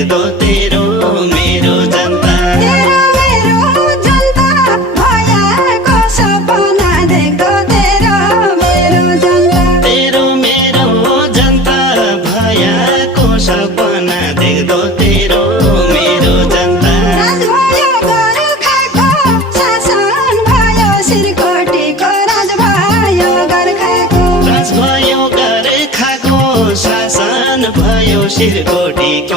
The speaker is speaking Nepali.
देख्दो तेरो मेरो जनता। तेरो मेरो जनता भएको सपना देख्दो तेरो मेरो जनता। तेरो मेरो जनता भएको सपना देख्दो तेरो मेरो जनता। राज भयो गोर्खाको शासन भयो शिरकोटीको राज भयो गोर्खाको। राज भयो गोर्खाको शासन भयो शिरकोटीको